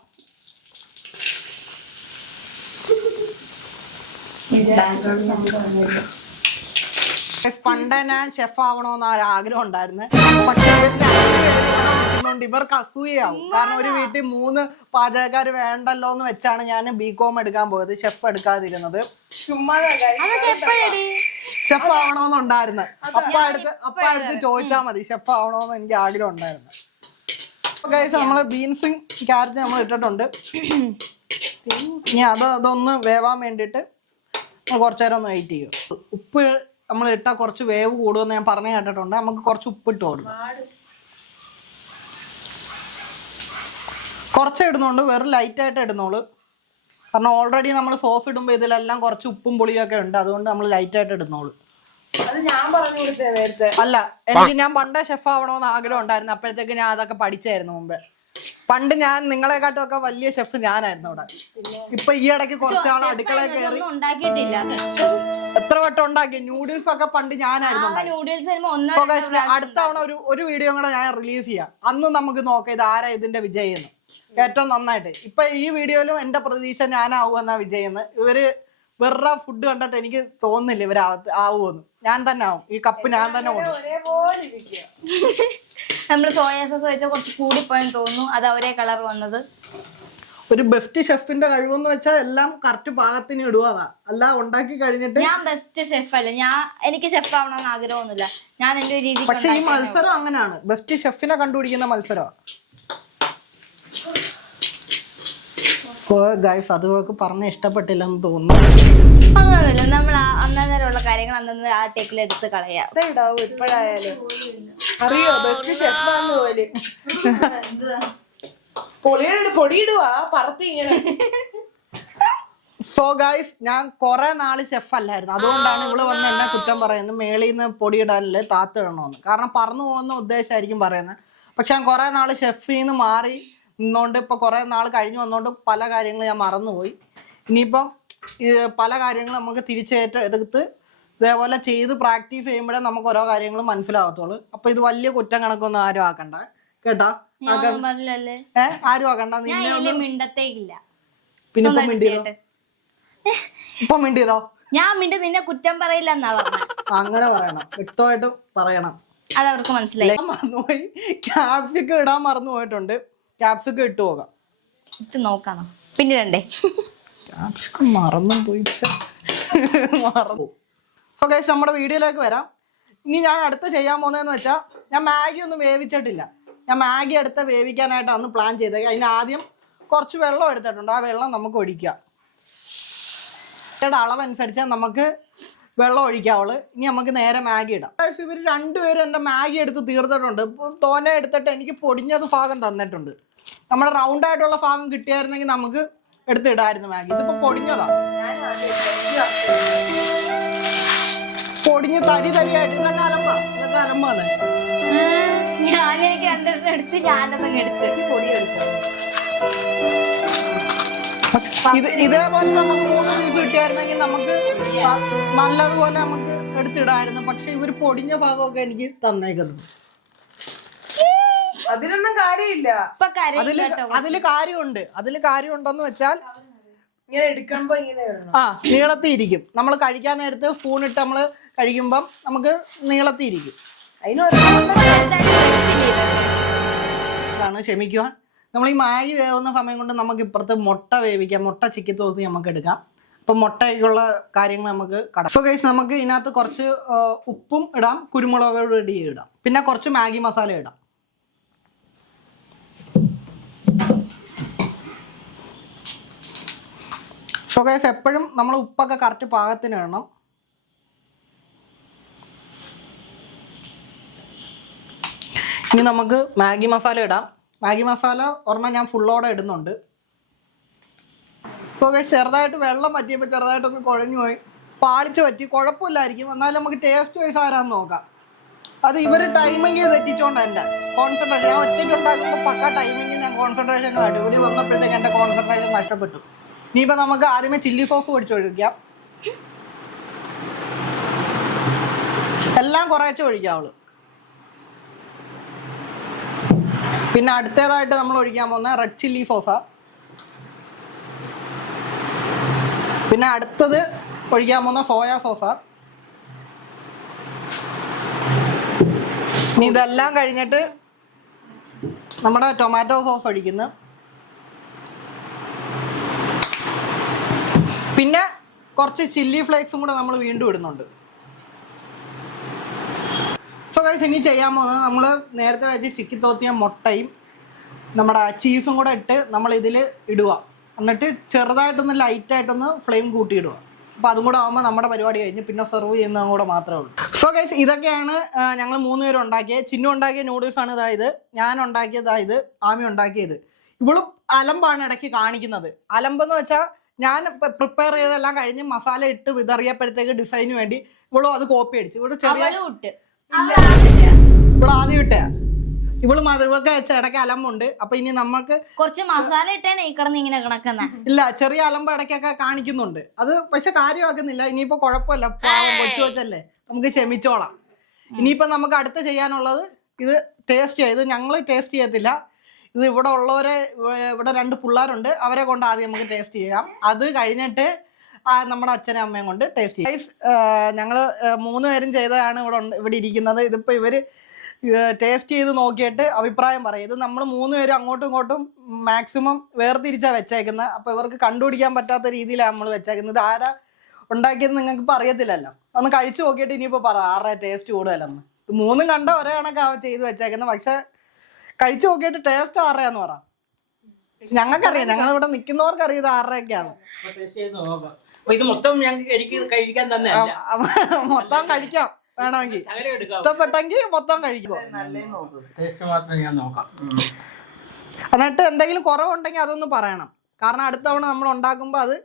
പണ്ട് ഞാൻ ഷെഫ് ആവണമെന്ന് ആഗ്രഹം ഉണ്ടായിരുന്നു. പക്ഷെ ഇവർക്ക് അസൂയാവും. കാരണം ഒരു വീട്ടിൽ 3 പാചകക്കാർ വേണ്ടല്ലോ എന്ന് വെച്ചാണ് ഞാൻ BCom എടുക്കാൻ പോയത്, ഷെഫ് എടുക്കാതിരുന്നത്. ഷെഫ് ആവണമെന്നുണ്ടായിരുന്നു. അപ്പ അടുത്ത് ചോദിച്ചാൽ മതി, ഷെഫ് ആവണമെന്ന് എനിക്ക് ആഗ്രഹം ഉണ്ടായിരുന്നു. നമ്മള് ബീൻസും ക്യാരറ്റും നമ്മൾ ഇട്ടിട്ടുണ്ട്. ഇനി അതൊന്ന് വേവാൻ വേണ്ടിയിട്ട് കുറച്ചു നേരം ഒന്ന് വെയിറ്റ് ചെയ്യും. ഉപ്പ് നമ്മൾ ഇട്ടാൽ കുറച്ച് വേവ് കൂടുമെന്ന് ഞാൻ പറഞ്ഞു കേട്ടിട്ടുണ്ട്. നമുക്ക് കുറച്ച് ഉപ്പ് ഇട്ട് കൊടുക്കാം. കുറച്ച് ഇടുന്നുണ്ട്, വെറും ലൈറ്റായിട്ട് ഇടുന്നുള്ളൂ. കാരണം ഓൾറെഡി നമ്മൾ സോസ് ഇടുമ്പോൾ ഇതിലെല്ലാം കുറച്ച് ഉപ്പും പുളിയൊക്കെ ഉണ്ട്, അതുകൊണ്ട് നമ്മൾ ലൈറ്റായിട്ട് ഇടുന്നുള്ളൂ. അല്ല, ഞാൻ പണ്ടേ ഷെഫ് ആവണമെന്ന് ആഗ്രഹം ഉണ്ടായിരുന്നു. അപ്പോഴത്തേക്ക് ഞാൻ അതൊക്കെ പഠിച്ചായിരുന്നു മുമ്പേ. പണ്ട് ഞാൻ നിങ്ങളെക്കാട്ടും ഒക്കെ വലിയ ഷെഫ് ഞാനായിരുന്നു അവിടെ. ഇപ്പൊ ഈ ഇടയ്ക്ക് കുറച്ചാൾ അടുക്കളയിൽ കയറി. എത്ര വട്ടം ഉണ്ടാക്കി നൂഡിൽസ് ഒക്കെ പണ്ട് ഞാനായിരുന്നു. അടുത്ത തവണ ഒരു വീഡിയോ കൂടെ ഞാൻ റിലീസ് ചെയ്യാം. അന്ന് നമുക്ക് നോക്കാം ഇത് ആരാ ഇതിന്റെ വിജയം ഏറ്റവും നന്നായിട്ട്. ഇപ്പൊ ഈ വീഡിയോയിലും എന്റെ പ്രതീക്ഷ ഞാനാവും എന്നാ വിജയം. ഇവര് വെറുതെ ഫുഡ് കണ്ടിട്ട് എനിക്ക് തോന്നുന്നില്ല ഇവരാവുമെന്ന്. ഞാൻ തന്നെ ആവും. ഈ കപ്പ് ഞാൻ തന്നെ നമ്മള് സോയാ സോസ് വെച്ചാൽ കുറച്ച് കൂടിപ്പോയെന്ന് തോന്നുന്നു. അത് ഒരേ കളർ വന്നത്. ഒരു ബെസ്റ്റ് ഷെഫിന്റെ കഴിവെന്ന് വെച്ചാൽ എല്ലാം കറക്റ്റ് പാകത്തിന് ഇടുവാ. അല്ല ഉണ്ടാക്കി കഴിഞ്ഞിട്ട് ഞാൻ ബെസ്റ്റ് ഷെഫ് അല്ല, എനിക്ക് ഷെഫ് ആവണമെന്ന് ആഗ്രഹമൊന്നുമില്ല. ഞാൻ എന്റെ രീതി. പക്ഷെ ഈ മത്സരം അങ്ങനെയാണ്, ബെസ്റ്റ് ഷെഫിനെ കണ്ടുപിടിക്കുന്ന മത്സരമാണ്. ഗൈസ് അത് പറഞ്ഞ ഇഷ്ടപ്പെട്ടില്ലെന്ന് തോന്നുന്നു. അങ്ങനൊന്നുമില്ല, നമ്മൾ അന്നേരമുള്ള കാര്യങ്ങൾ അന്നേരം ആ ടേക്കിൽ എടുത്ത് കളയാം. ഇപ്പോഴായാലും അറിയോ ബെസ്റ്റ് ഷെഫാന്ന് പോലെ പൊടിയിടുവാ പറത്തി ഇങ്ങനെ. സോ ഗൈസ് ഞാൻ കുറെ നാള് ഷെഫ് അല്ലായിരുന്നു, അതുകൊണ്ടാണ് ഇവള് വന്ന് എന്നെ കുറ്റം പറയുന്നത് മേളിൽ നിന്ന് പൊടിയിടാനല്ലേ താത്തിടണമെന്ന്. കാരണം പറന്നു പോകുന്ന ഉദ്ദേശമായിരിക്കും പറയുന്നത്. പക്ഷെ ഞാൻ കുറെ നാള് ഷെഫിൽ നിന്ന് മാറി നിന്നോണ്ട് ഇപ്പൊ കുറെ നാൾ കഴിഞ്ഞ് വന്നോണ്ട് പല കാര്യങ്ങളും ഞാൻ മറന്നുപോയി. ഇനിയിപ്പം പല കാര്യങ്ങളും നമുക്ക് തിരിച്ചെടുത്ത് ഇതേപോലെ ചെയ്ത് പ്രാക്ടീസ് ചെയ്യുമ്പോഴേ നമുക്ക് ഓരോ കാര്യങ്ങളും മനസ്സിലാവത്തുള്ളൂ. അപ്പൊ ഇത് വലിയ കുറ്റം കണക്കൊന്നും ആരും ആക്കണ്ട കേട്ടാ. ആരും ആക്കണ്ട. പിന്നെ ഇപ്പൊ മിണ്ടിയതോ? ഞാൻ നിന്നെ കുറ്റം പറയില്ല എന്നാ പറഞ്ഞത്. അങ്ങനെ പറയണം, വ്യക്തമായിട്ട് പറയണം. അതവർക്ക് മനസ്സിലായി. മറന്നുപോയി, ക്യാപ്സിക്കം ഇടാൻ മറന്നു പോയിട്ടുണ്ട്. ക്യാപ്സിക്കം ഇട്ട് പോകാം. ഇട്ട് നോക്കണം പിന്നീടണ്ടേ. ക്യാപ്സിക്കം മറന്നു പോയി. സോ ഗൈസ് നമ്മുടെ വീഡിയോയിലേക്ക് വരാം. ഇനി ഞാൻ അടുത്ത് ചെയ്യാൻ പോകുന്നതെന്ന് വെച്ചാൽ ഞാൻ മാഗി ഒന്നും വേവിച്ചിട്ടില്ല. ഞാൻ മാഗി എടുത്ത് വേവിക്കാനായിട്ടാണ് പ്ലാൻ ചെയ്തത്. അതിന് ആദ്യം കുറച്ച് വെള്ളം എടുത്തിട്ടുണ്ട്. ആ വെള്ളം നമുക്ക് ഒഴിക്കാം. അളവനുസരിച്ച് നമുക്ക് വെള്ളം ഒഴിക്കാവുള്ളൂ. ഇനി നമുക്ക് നേരെ മാഗി ഇടാം. ഇവർ രണ്ടുപേരും എൻ്റെ മാഗി എടുത്ത് തീർത്തിട്ടുണ്ട്. തോനെ എടുത്തിട്ട് എനിക്ക് പൊടിഞ്ഞത് ഭാഗം തന്നിട്ടുണ്ട്. നമ്മുടെ റൗണ്ട് ആയിട്ടുള്ള ഭാഗം കിട്ടിയായിരുന്നെങ്കിൽ നമുക്ക് എടുത്തിടായിരുന്നു മാഗി. ഇതിപ്പോ പൊടിഞ്ഞതാ, പൊടിഞ്ഞ് തരി തരിയായിട്ട്. ഇതൊക്കെ അലമ്പാണ്. ഇതേപോലെ നമുക്ക് 3 പീസ് കിട്ടിയായിരുന്നെങ്കിൽ നമുക്ക് നല്ലതുപോലെ നമുക്ക് എടുത്തിടായിരുന്നു. പക്ഷെ ഇവര് പൊടിഞ്ഞ ഭാഗമൊക്കെ എനിക്ക് തന്നേക്കുന്നത്. അതിലൊന്നും കാര്യമില്ല. അതില് കാര്യമുണ്ട്. കാര്യമുണ്ടെന്ന് വെച്ചാൽ ഇങ്ങനെ എടുക്കുമ്പോ ഇങ്ങനെ നീളത്തി ഇരിക്കും. നമ്മൾ കഴിക്കാൻ നേരത്ത് സ്പൂൺ ഇട്ട് നമ്മള് കഴിക്കുമ്പം നമുക്ക് നീളത്തി ഇരിക്കും. ക്ഷമിക്കുക. നമ്മൾ ഈ മാഗി വേവുന്ന സമയം കൊണ്ട് നമുക്ക് ഇപ്പുറത്ത് മുട്ട വേവിക്കാം. മുട്ട ചിക്കി തോന്നി നമുക്ക് എടുക്കാം. അപ്പൊ മുട്ടയ്ക്കുള്ള കാര്യങ്ങൾ നമുക്ക് സോ ഗൈസ് നമുക്ക് ഇതിനകത്ത് കുറച്ച് ഉപ്പും ഇടാം, കുരുമുളക് പൊടി ഇടാം, പിന്നെ കുറച്ച് മാഗി മസാല ഇടാം. സോ ഗൈസ് എപ്പോഴും നമ്മൾ ഉപ്പൊക്കെ കറക്റ്റ് പാകത്തിന് ഇടണം. ഇനി നമുക്ക് മാഗി മസാല ഇടാം. മാഗി മസാല ഒരെണ്ണം ഞാൻ ഫുള്ളോടെ ഇടുന്നുണ്ട്. ഇപ്പോൾ ചെറുതായിട്ട് വെള്ളം പറ്റിയപ്പോൾ ചെറുതായിട്ടൊന്ന് കുഴഞ്ഞു പോയി, പാളിച്ച് പറ്റി, കുഴപ്പമില്ലായിരിക്കും. എന്നാലും നമുക്ക് ടേസ്റ്റ് വൈസ് ആരാന്ന് നോക്കാം. അത് ഇവർ ടൈമിങ് തെറ്റിച്ചോണ്ടല്ല, കോൺസെൻട്രേഷൻ. ഞാൻ ഒറ്റയ്ക്ക് ഉണ്ടാക്കുമ്പോൾ പക്ക ടൈമിങ് ഞാൻ കോൺസെൻട്രേഷൻ കാട്ടി. ഇവർ വന്നപ്പോഴത്തേക്ക് എൻ്റെ കോൺസെൻട്രേഷൻ നഷ്ടപ്പെട്ടു. ഇനിയിപ്പോൾ നമുക്ക് ആദ്യമേ ചില്ലി സോസ് ഒഴിച്ചൊഴിക്കാം. എല്ലാം കുറേശ്ശെ ഒഴിക്കാവുള്ളൂ. പിന്നെ അടുത്തതായിട്ട് നമ്മൾ ഒഴിക്കാൻ പോകുന്ന റെഡ് ചില്ലി സോസാ. പിന്നെ അടുത്തത് ഒഴിക്കാൻ പോകുന്ന സോയാ സോസാ. ഇനി ഇതെല്ലാം കഴിഞ്ഞിട്ട് നമ്മുടെ ടൊമാറ്റോ സോസ് ഒഴിക്കുന്നു. പിന്നെ കുറച്ച് ചില്ലി ഫ്ലേക്സും കൂടെ നമ്മൾ വീണ്ടും ഇടുന്നുണ്ട്. സോ ഗൈസ്, ഇനി ചെയ്യാൻ പോകുന്നത് നമ്മൾ നേരത്തെ വെച്ച് ചിക്കി തോത്തിയ മുട്ടയും നമ്മുടെ ചീസും കൂടെ ഇട്ട് നമ്മൾ ഇതിൽ ഇടുക. എന്നിട്ട് ചെറുതായിട്ടൊന്ന് ലൈറ്റായിട്ടൊന്ന് ഫ്ലെയിം കൂട്ടിയിടുക. അപ്പോൾ അതും കൂടെ ആകുമ്പോൾ നമ്മുടെ പരിപാടി കഴിഞ്ഞ് പിന്നെ സെർവ് ചെയ്യുന്നതും കൂടെ മാത്രമേ ഉള്ളൂ. സോ ഗൈസ്, ഇതൊക്കെയാണ് ഞങ്ങൾ 3 പേരും ഉണ്ടാക്കിയത്. ചിന്നു ഉണ്ടാക്കിയ നൂഡിൽസാണ് ഇതായത്, ഞാൻ ഉണ്ടാക്കിയതായത്, ആമി ഉണ്ടാക്കിയത്. ഇവളും അലമ്പാണ് ഇടയ്ക്ക് കാണിക്കുന്നത്. അലമ്പെന്ന് വെച്ചാൽ ഞാൻ പ്രിപ്പയർ ചെയ്തെല്ലാം കഴിഞ്ഞ് മസാല ഇട്ട് വിതറിയപ്പോഴത്തേക്ക് ഡിസൈന് വേണ്ടി ഇവളും അത് കോപ്പി അടിച്ചു. ഇവിടെ ചെറിയ ഇവള് ആദ്യം ഇട്ട ഇവള് മധുരമൊക്കെ വെച്ച ഇടയ്ക്ക് അലമ്പുണ്ട്. അപ്പൊ ഇനി നമുക്ക് കുറച്ച് മസാല ഇട്ടേനെ ഈ കിടന്ന് ഇങ്ങനെ കിടക്കുന്ന ഇല്ല, ചെറിയ അലമ്പ് ഇടയ്ക്കൊക്കെ കാണിക്കുന്നുണ്ട്. അത് പക്ഷെ കാര്യമാക്കുന്നില്ല. ഇനിയിപ്പോ കുഴപ്പമില്ല, പാവം കൊച്ചു കൊച്ചല്ലേ, നമുക്ക് ക്ഷമിച്ചോളാം. ഇനിയിപ്പോ നമുക്ക് അടുത്ത് ചെയ്യാനുള്ളത് ഇത് ടേസ്റ്റ് ചെയ്ത്, ഞങ്ങൾ ടേസ്റ്റ് ചെയ്യത്തില്ല, ഇത് ഇവിടെ ഉള്ളവരെ, ഇവിടെ 2 പിള്ളേരുണ്ട്, അവരെ കൊണ്ട് ആദ്യം നമുക്ക് ടേസ്റ്റ് ചെയ്യാം. അത് കഴിഞ്ഞിട്ട് നമ്മുടെ അച്ഛനും അമ്മയും കൊണ്ട് ടേസ്റ്റ് ചെയ്യും. ഞങ്ങൾ 3 പേരും ചെയ്തതാണ് ഇവിടെ ഇരിക്കുന്നത്. ഇതിപ്പോൾ ഇവർ ടേസ്റ്റ് ചെയ്ത് നോക്കിയിട്ട് അഭിപ്രായം പറയും. ഇത് നമ്മൾ 3 പേരും അങ്ങോട്ടും ഇങ്ങോട്ടും മാക്സിമം വേർതിരിച്ചാണ് വെച്ചേക്കുന്നത്. അപ്പോൾ ഇവർക്ക് കണ്ടുപിടിക്കാൻ പറ്റാത്ത രീതിയിലാണ് നമ്മൾ വെച്ചേക്കുന്നത്. ആരാ ഉണ്ടാക്കിയത് നിങ്ങൾക്ക് ഇപ്പോൾ അറിയത്തില്ലല്ലോ. ഒന്ന് കഴിച്ചു നോക്കിയിട്ട് ഇനിയിപ്പോൾ പറ ആരുടെ ടേസ്റ്റ് കൂടുതലെന്ന്. 3 കണ്ട ഒരേ കണക്കാണ് ചെയ്ത് വെച്ചേക്കുന്നത്. പക്ഷെ കഴിച്ചു നോക്കിയിട്ട് ടേസ്റ്റ് ആരുടെയാന്ന് പറ. ഞങ്ങൾക്കറിയാം, ഞങ്ങളിവിടെ നിൽക്കുന്നവർക്ക് അറിയാം ഇത് ആരുടെയൊക്കെയാണ്. ഇത് മൊത്തം ഞങ്ങൾക്ക് കഴിക്കാൻ തന്നെ മൊത്തം കഴിക്കാം വേണമെങ്കിൽ, ഇഷ്ടപ്പെട്ടെങ്കിൽ മൊത്തം കഴിക്കുമോ. എന്നിട്ട് എന്തെങ്കിലും കുറവുണ്ടെങ്കിൽ അതൊന്ന് പറയണം. കാരണം അടുത്ത തവണ നമ്മൾ ഉണ്ടാക്കുമ്പോൾ അത്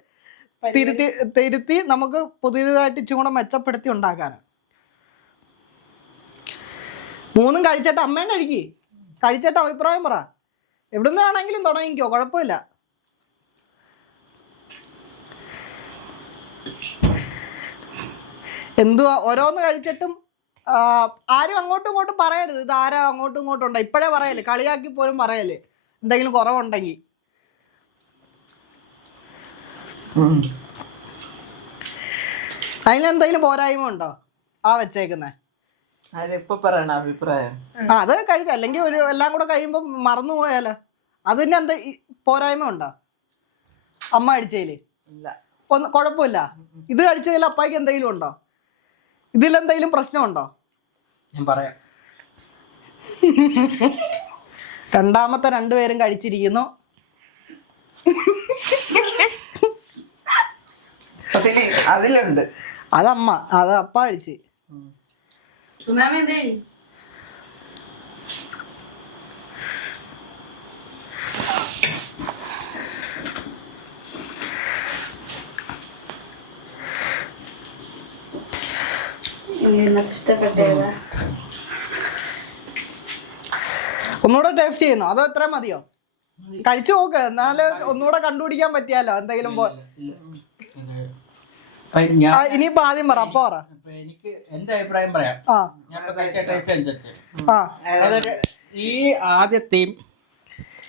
തിരുത്തി നമുക്ക് പുതിയതായിട്ട് ഇച്ചും കൂടെ മെച്ചപ്പെടുത്തി ഉണ്ടാക്കാനാണ്. 3 കഴിച്ചിട്ട് അമ്മയും കഴിച്ചിട്ട് അഭിപ്രായം പറ. എവിടുന്ന് വേണമെങ്കിലും തുടങ്ങിക്കോ, കുഴപ്പമില്ല. എന്തുവാ ഓരോന്ന് കഴിച്ചിട്ടും ആരും അങ്ങോട്ടും ഇങ്ങോട്ടും പറയരുത് ഇത് ആരാ അങ്ങോട്ടും ഇങ്ങോട്ടും ഉണ്ടോ. ഇപ്പോഴേ പറയല്ലേ, കളിയാക്കി പോലും പറയല്ലേ എന്തെങ്കിലും കുറവുണ്ടെങ്കിൽ. അതിലെന്തെങ്കിലും പോരായ്മ ഉണ്ടോ ആ വെച്ചേക്കുന്നേ? അതിലിപ്പോ പറയണ അഭിപ്രായം അത് കഴിച്ച, അല്ലെങ്കിൽ ഒരു എല്ലാം കൂടെ കഴിയുമ്പോൾ മറന്നു പോയാലോ. അതിന്റെ എന്താ പോരായ്മ ഉണ്ടോ അമ്മ അടിച്ചതില്? ഇല്ല, ഒന്ന് കുഴപ്പമില്ല. ഇത് കഴിച്ചതിൽ അപ്പായിക്ക് എന്തെങ്കിലും ഉണ്ടോ? ഇതിലെന്തെങ്കിലും പ്രശ്നമുണ്ടോ? ഞാൻ പറയാം. രണ്ടാമത്തെ 2 പേരും കഴിച്ചിരിക്കുന്നു. അതിലുണ്ട്, അതമ്മ, അത് അപ്പ കഴിച്ച്. ഒന്നുകൂടെ ടേസ്റ്റ് ചെയ്യുന്നു അതോ എത്ര മതിയോ? കഴിച്ചു നോക്ക്, എന്നാല് ഒന്നുകൂടെ കണ്ടുപിടിക്കാൻ പറ്റിയാലോ എന്തെങ്കിലും. ഇനിയിപ്പോ ആദ്യം പറ, അപ്പ പറ. എനിക്ക് എന്റെ അഭിപ്രായം പറയാം. ഈ ആദ്യത്തെയും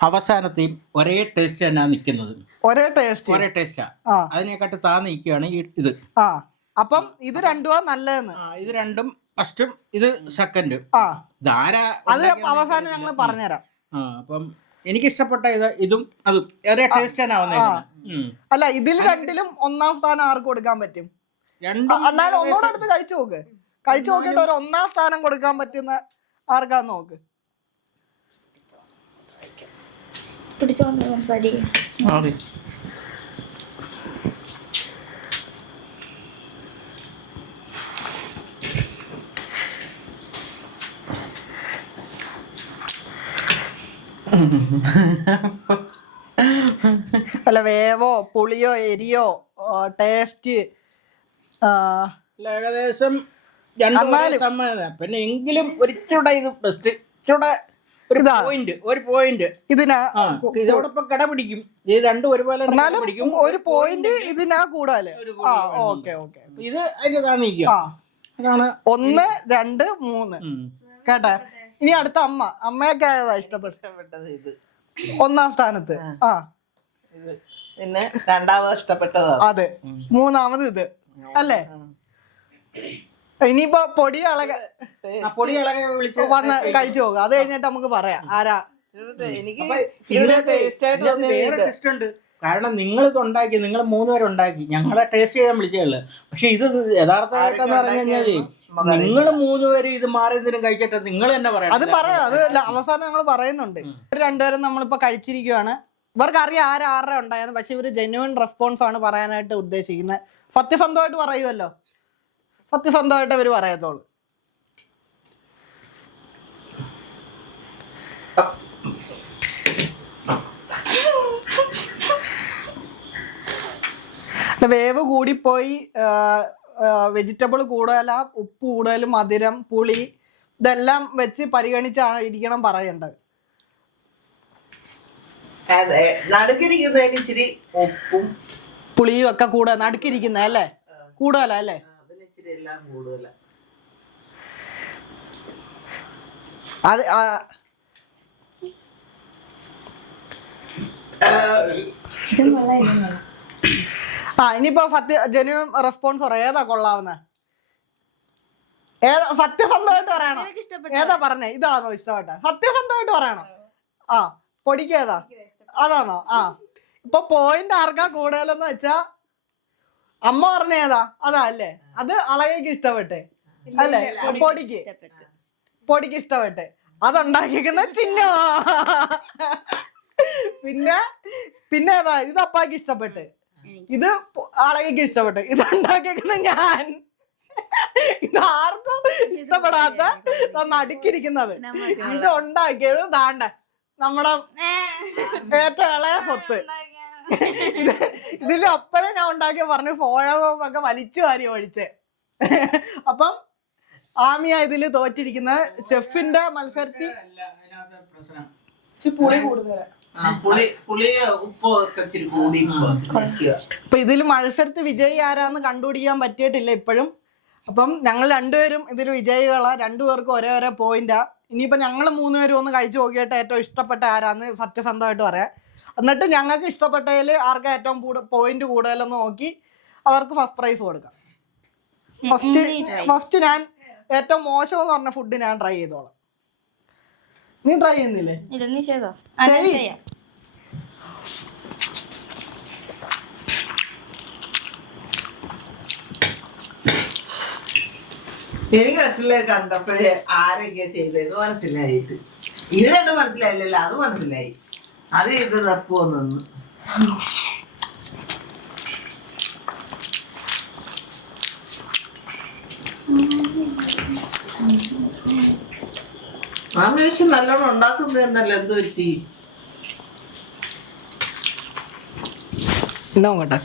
അവസാനത്തെയും ഒരേ ടേസ്റ്റ് തന്നെയാണ് നിൽക്കുന്നത്. ഒരേ ടേസ്റ്റാ. അതിനെക്കാട്ട് താന്ന് നിൽക്കുകയാണ് ഇത്. അപ്പം ഇത് രണ്ടും നല്ലതെന്ന്. ഇത് രണ്ടും ഫസ്റ്റും ഇത് സെക്കൻഡും. അത് അവസാനം ഞങ്ങൾ പറഞ്ഞുതരാം. അപ്പം എനിക്ക് ഇഷ്ടപ്പെട്ട ഇതും അതും ഒരേ ടേസ്റ്റ് തന്നെ ആവുന്നത്. അല്ല, ഇതിൽ രണ്ടിലും 1ാം സ്ഥാനം ആർക്ക് കൊടുക്കാൻ പറ്റും? എന്നാലും ഒന്നുകൂടെ അടുത്ത് കഴിച്ചു നോക്കിയിട്ട് ഒരു 1ാം സ്ഥാനം കൊടുക്കാൻ പറ്റുന്ന ആർക്കാന്ന് നോക്ക്. പിടിച്ചോണ്ട് സംസാരിക്കും. അല്ല വേവോ പുളിയോ എരിയോ ടേസ്റ്റ് ഏകദേശം പിന്നെ എങ്കിലും ഒരിച്ചൂടെ ഇത് ബെസ്റ്റ് ഇച്ചൂടെ ഒരു പോയിന്റ് ഇതിനാ ഇതോടൊപ്പം കട പിടിക്കും. ഇത് രണ്ടും ഒരുപോലെ പിടിക്കും. ഒരു പോയിന്റ് ഇതിനാ കൂടാല്. ഓക്കെ ഓക്കെ, ഇത് അതിന്റെ അതാണ് 1, 2, 3 കേട്ടെ. ഇനി അടുത്ത അമ്മയൊക്കെ ഏതാ ഇഷ്ടപ്പെട്ടത്? ഇത് 1-ാം സ്ഥാനത്ത്. പിന്നെ 2ാമത് ഇഷ്ടപ്പെട്ടത് അതെ, 3ാമത് ഇത് അല്ലേ? ഇനിയിപ്പോ പൊടി ഇളകെ വന്ന് കഴിച്ചു പോകുക. അത് കഴിഞ്ഞിട്ട് നമുക്ക് പറയാം ആരാ. എനിക്ക് വേറെ ടെസ്റ്റ് ഉണ്ട്. കാരണം നിങ്ങൾ ഇത് ഉണ്ടാക്കി, നിങ്ങൾ 3 പേരുണ്ടാക്കി, ഞങ്ങളെ ടേസ്റ്റ് ചെയ്യാൻ വിളിച്ചേ. പക്ഷെ ഇത് യഥാർത്ഥമായിട്ടെന്ന് പറഞ്ഞു കഴിഞ്ഞാല് നിങ്ങൾ 3 പേര് ഇത് മാറിയതിനും കഴിച്ചിട്ട് നിങ്ങൾ തന്നെ പറയാം. അത് പറയാം, അത് അവസാനം ഞങ്ങൾ പറയുന്നുണ്ട്. 2 പേരും നമ്മളിപ്പോ കഴിച്ചിരിക്കുവാണ്. ഇവർക്ക് അറിയാം ആരുടെ ഉണ്ടായെന്ന്. പക്ഷെ ഇവര് ജെന്യുവൻ റെസ്പോൺസ് ആണ് പറയാനായിട്ട് ഉദ്ദേശിക്കുന്നത്. സത്യസന്ധമായിട്ട് പറയുമല്ലോ, സത്യസന്ധമായിട്ട് അവര് പറയത്തോളൂ. വേവ് കൂടിപ്പോയി, വെജിറ്റബിൾ കൂടുതല, ഉപ്പ് കൂടുതൽ, മധുരം, പുളി ഇതെല്ലാം വെച്ച് പരിഗണിച്ചാണ് ഇരിക്കണം പറയേണ്ടത്. നടുക്കിരിക്കുന്നതിന് ഇച്ചിരി ഉപ്പും പുളിയും ഒക്കെ കൂടുതൽ നടുക്കിരിക്കുന്ന അല്ലേ, കൂടുതലല്ലേ? അതിനിച്ചിരി എല്ലാം കൂടുതല. അത് ഇനിയിപ്പോ ജെന്യുവൻ റെസ്പോൺസ് പറയാം. ഏതാ കൊള്ളാവുന്ന? സത്യസന്ധമായിട്ട് പറയണം. ഏതാ പറഞ്ഞേ? ഇതാണോ ഇഷ്ടപ്പെട്ട? സത്യസന്ധമായിട്ട് പറയണം. പൊടിക്ക് ഏതാ? അതാണോ? ഇപ്പൊ പോയിന്റ് ആർക്കാ കൂടുതലെന്ന് വെച്ചാ അമ്മ പറഞ്ഞ ഏതാ? അതാ അല്ലേ? അത് അളകയ്ക്ക് ഇഷ്ടപ്പെട്ട് അല്ലേ? പൊടിക്ക് ഇഷ്ടപ്പെട്ട് അതുണ്ടാക്കിക്കുന്ന ചിഹ്ന. പിന്നെ ഏതാ? ഇത് അപ്പാക്ക് ഇഷ്ടപ്പെട്ട്, ഇത് അളകയ്ക്ക് ഇഷ്ടപ്പെട്ട്, ഇത് ഉണ്ടാക്കിക്കുന്ന ഞാൻ. ഇത് ആർക്കും ഇഷ്ടപ്പെടാത്ത നടുക്കിരിക്കുന്നത്. ഇത് ഉണ്ടാക്കിയത് താണ്ട നമ്മുടെ ഏറ്റവും ഇളയ സ്വത്ത്. ഇതില് അപ്പഴേ ഞാൻ ഉണ്ടാക്കി പറഞ്ഞു ഫോയൊക്കെ വലിച്ചു വാരി ഒഴിച്ച്. അപ്പം ആമിയ ഇതില് തോറ്റിരിക്കുന്ന ഷെഫിന്റെ മത്സരത്തിൽ ഇപ്പൊ ഇതില് മത്സരത്തിൽ വിജയി ആരാന്ന് കണ്ടുപിടിക്കാൻ പറ്റിയിട്ടില്ല ഇപ്പോഴും. അപ്പം ഞങ്ങൾ 2 പേരും ഇതിൽ വിജയികളാ. 2 പേർക്കും ഒരേ പോയിന്റാ. ഇനിയിപ്പോ ഞങ്ങൾ 3 പേരും ഒന്ന് കഴിച്ചു നോക്കിയിട്ട് ഏറ്റവും ഇഷ്ടപ്പെട്ട ആരാന്ന് സത്യസന്ധമായിട്ട് പറയാം. എന്നിട്ട് ഞങ്ങൾക്ക് ഇഷ്ടപ്പെട്ടതിൽ ആർക്കാ ഏറ്റവും പോയിന്റ് കൂടുതലെന്ന് നോക്കി അവർക്ക് ഫസ്റ്റ് പ്രൈസ് കൊടുക്കാം. ഫസ്റ്റ് ഞാൻ ഏറ്റവും മോശം എന്ന് പറഞ്ഞ ഫുഡ് ഞാൻ ട്രൈ ചെയ്തോളാം. നീ ട്രൈ ചെയ്യുന്നില്ലേ? എനിക്ക് മനസ്സിലായി, കണ്ടപ്പോഴേ ആരൊക്കെയാ ചെയ്തത് മനസ്സിലായിട്ട്. ഇത് രണ്ടും മനസ്സിലായില്ലല്ലോ, അത് മനസ്സിലായി. അത് ഇത് തപ്പുവന്നു. ആവശ്യം നല്ലോണം ഉണ്ടാക്കുന്നത് എന്നല്ല, എന്ത് പറ്റി? നോക്കട്ടെ.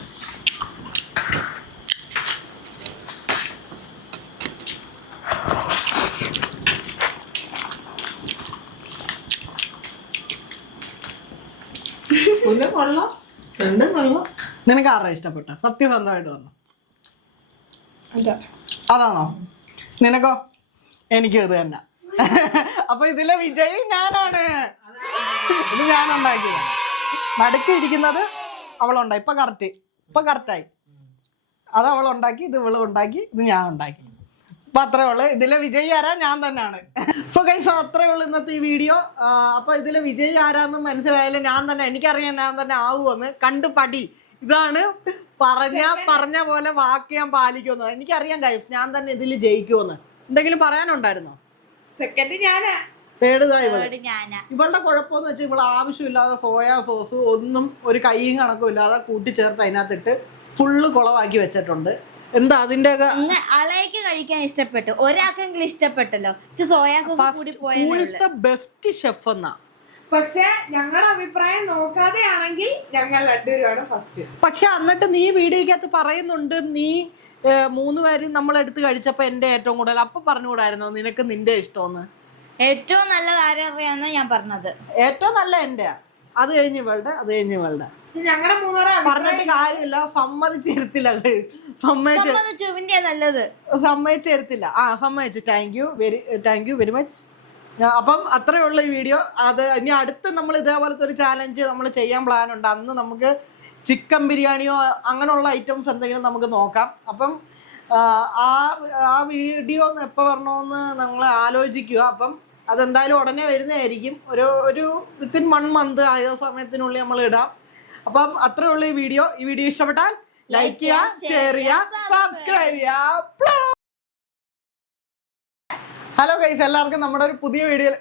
പിന്നെ കൊള്ളാം, രണ്ടും കൊള്ളാം. നിനക്ക് ആരാ ഇഷ്ടപ്പെട്ട? സത്യസന്ധമായിട്ട് പറഞ്ഞു. അതാണോ? നിനക്കോ? എനിക്കും ഇത് തന്നെ. അപ്പൊ ഇതിലെ വിജയി ഞാനാണ്. ഇത് ഞാൻ ഉണ്ടാക്കിയത്. നടുക്ക് ഇരിക്കുന്നത് അവളുണ്ടായി. ഇപ്പൊ കറക്റ്റായി. അത് അവളുണ്ടാക്കി, ഇത് ഇവള് ഉണ്ടാക്കി, ഇത് ഞാൻ ഉണ്ടാക്കി. അപ്പൊ അത്രേ ഉള്ളു. ഇതിലെ വിജയി ആരാ? ഞാൻ തന്നെയാണ്. സോ ഗൈസ്, അത്രേ ഉള്ളു ഇന്നത്തെ ഈ വീഡിയോ. അപ്പൊ ഇതിലെ വിജയി ആരാന്ന് മനസ്സിലായാലും ഞാൻ തന്നെ, എനിക്കറിയാം ഞാൻ തന്നെ ആവുമെന്ന്. കണ്ടു പടി. ഇതാണ് പറഞ്ഞ പോലെ വാക്ക് ഞാൻ പാലിക്കുമെന്ന്. എനിക്കറിയാം ഗൈസ്, ഞാൻ തന്നെ ഇതിൽ ജയിക്കുമെന്ന്. എന്തെങ്കിലും പറയാനുണ്ടായിരുന്നോ? സെക്കൻഡ് ഞാനാ. ഇവളുടെ കുഴപ്പമെന്ന് വെച്ചാൽ ഇവള് ആവശ്യമില്ലാതെ സോയാ സോസ് ഒന്നും ഒരു കൈയും കണക്കും ഇല്ലാതെ കൂട്ടിച്ചേർത്ത് അതിനകത്തിട്ട് ഫുള്ള് കുളവാക്കി വെച്ചിട്ടുണ്ട്. എന്താ അതിന്റെ അളയ്ക്ക് കഴിക്കാൻ ഇഷ്ടപ്പെട്ടു, ഒരാൾക്കെങ്കിലും ഇഷ്ടപ്പെട്ടല്ലോ. സോയാ സോസ് കൂടി പോയത് ബെസ്റ്റ് ഷെഫ് എന്നാ പക്ഷെ ഞങ്ങളുടെ അഭിപ്രായം നോക്കാതെയാണെങ്കിൽ ഞങ്ങൾ രണ്ടുപേരുമാണ് ഫസ്റ്റ്. പക്ഷെ എന്നിട്ട് നീ വീഡിയോക്കകത്ത് പറയുന്നുണ്ട് നീ 3 പേര് നമ്മൾ എടുത്ത് കഴിച്ചപ്പോ എന്റെ ഏറ്റവും കൂടുതൽ. അപ്പൊ പറഞ്ഞുകൂടായിരുന്നോ നിനക്ക് നിന്റെ ഇഷ്ടമെന്ന്? ഏറ്റവും നല്ലത് ആരറിയാന്നാ ഞാൻ പറഞ്ഞത്. ഏറ്റവും നല്ല എന്റെ, അത് കഴിഞ്ഞ് ഇവളുടെ, അത് കഴിഞ്ഞ് ഇവളുടെ. ഞങ്ങളുടെ 3 പേരെ പറഞ്ഞിട്ട് കാര്യമില്ല, സമ്മതിച്ചെടുത്തില്ല. നല്ലത് സമ്മതിച്ചെടുത്തില്ല. സമ്മതിച്ചു. Thank you very much. അപ്പം അത്രേ ഉള്ളൂ ഈ വീഡിയോ. അത് ഇനി അടുത്ത് നമ്മൾ ഇതേപോലത്തെ ഒരു ചാലഞ്ച് നമ്മൾ ചെയ്യാൻ പ്ലാൻ ഉണ്ട്. അന്ന് നമുക്ക് ചിക്കൻ ബിരിയാണിയോ അങ്ങനെയുള്ള ഐറ്റംസ് എന്തെങ്കിലും നമുക്ക് നോക്കാം. അപ്പം ആ വീഡിയോ എപ്പോൾ വരണമെന്ന് നിങ്ങൾ ആലോചിക്കുക. അപ്പം അതെന്തായാലും ഉടനെ വരുന്നതായിരിക്കും. ഒരു വിത്തിൻ 1 month ആയ സമയത്തിനുള്ളിൽ നമ്മൾ ഇടാം. അപ്പം അത്രേ ഉള്ളൂ ഈ വീഡിയോ. ഈ വീഡിയോ ഇഷ്ടപ്പെട്ടാൽ ലൈക്ക് ചെയ്യുക, ഷെയർ ചെയ്യുക, സബ്സ്ക്രൈബ് ചെയ്യുക. ഹലോ ഗൈസ്, എല്ലാവർക്കും നമ്മുടെ ഒരു പുതിയ വീഡിയോ.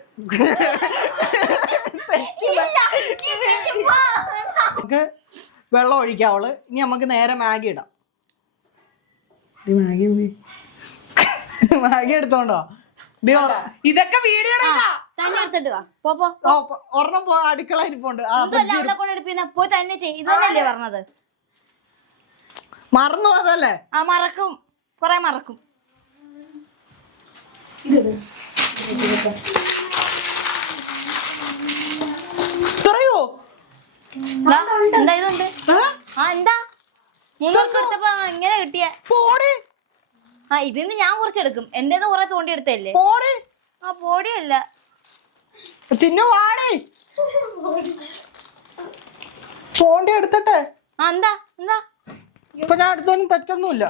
നമുക്ക് വെള്ളം ഒഴിക്കാവുള്ളു. ഇനി നമുക്ക് നേരെ മാഗി ഇടാം. മാഗി എടുത്തോണ്ടോ? ഇതൊക്കെ വീഡിയോ തന്നെ എടുത്തിട്ട് വാ. പോ ഒരെണ്ണം അടുക്കള ഇരിപ്പുണ്ട്. അവിടെ കൊണ്ടെടുപ്പിന്ന പോയി തന്നെ ചെയ്തല്ലേ പറഞ്ഞത്. മറന്നു അതല്ലേ? മറക്കും, കൊറേ മറക്കും. പറയോ എന്താ ഇതുണ്ട്? എന്താ എടുത്തപ്പോ ഇങ്ങനെ കിട്ടിയ? ഇതിന്ന് ഞാൻ കുറച്ചെടുക്കും. എന്റേത് കുറെ തോണ്ടി എടുത്തല്ലേ? പോടിയല്ല ചിന്നു വാടി. തോണ്ടി എടുത്തിട്ടെ. എന്താ എന്താ ഇപ്പൊ ഞാൻ എടുത്തൊന്നും തെറ്റൊന്നുമില്ല.